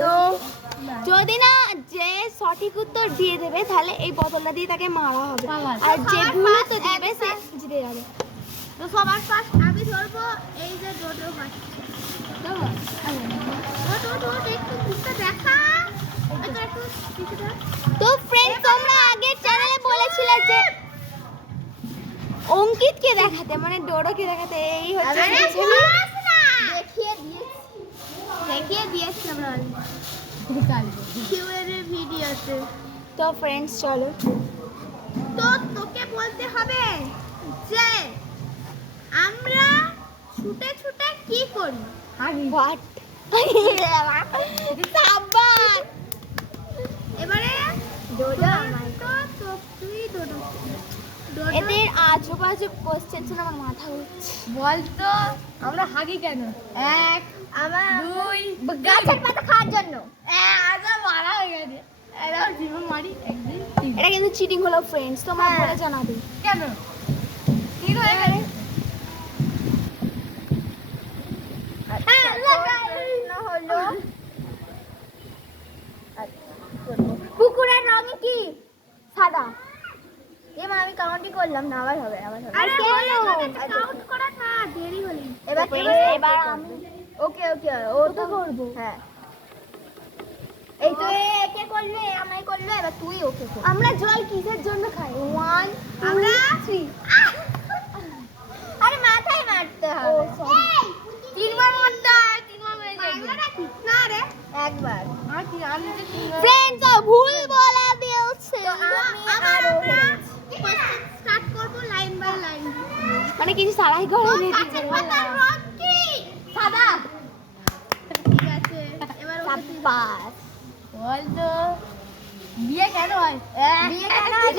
তো যদি না যে সঠিক উত্তর দিয়ে দেবে তাহলে এই বোতলটা দিয়ে তাকে মারা হবে, আর যে ভুল উত্তর দেবে সে জিতে যাবে। তো সবার ফার্স্ট আমি ধরবো এই যে ডোডো ফার্স্ট। একটু দিকটা দেখা। একটু কিছুটা। তো ফ্রেন্ড তোমরা আগের চ্যানেলে বলেছিলে যে অঙ্কিতকে দেখাতে, মানে ডোডোকে দেখাতে, এই হচ্ছে দেখিয়ে দিয়েছি আমরা কিউএর ভিডিওতে। তো ফ্রেন্ডস চলো, তো তোকে বলতে হবে যে আমরা ছুটে ছুটে কি করি। হোয়াট সাবাস। এবারে ডোডো তো তুই ডোডো এদের আজব আজব কোশ্চেন শুনে আমার মাথা ঘুরছে। বলতো আমরা হাগি কেন? এক, আমার দুই, গাছের পাতা খাওয়ার জন্য। মারা হয়ে গেছে। এরাও জীবন মারি একদিন। এটা কিন্তু চিটিং হলো ফ্রেন্ডস, তোমরা বলে জানাবে কেন? ঠিক হয়ে গেলে হলো কুকুরের রং কি? সাদা। এবার আমি কাউন্টই করলাম না, আবার হবে আবার হবে। আরে কাউন্ট করা না, দেরি হলে। এবার আমি ওকে ওকে ও তো করব। হ্যাঁ এই তো একে করলে আমায় করলে, এবার তুই ওকে কর। আমরা জল কিসের জন্য খাই? 1 আমরা 3। আরে মাথায় মারতে হবে। ও সরি, তিনবার মারতে হয়, তিনবার মেরে যাবে। না রে, একবার। আর কি আমি তো তিনবার ফ্রেন্ডস ভুল বলে দিয়েছে। আমরা স্টার্ট করব লাইন বাই লাইন। মানে কিছু সারাই করে গাছের পাতার রং কি? সাদা। ঠিক আছে, এবার ওকে তুই সাবাস। বলতো বিয়ে কেন হয়? বিয়ে কেন হয়?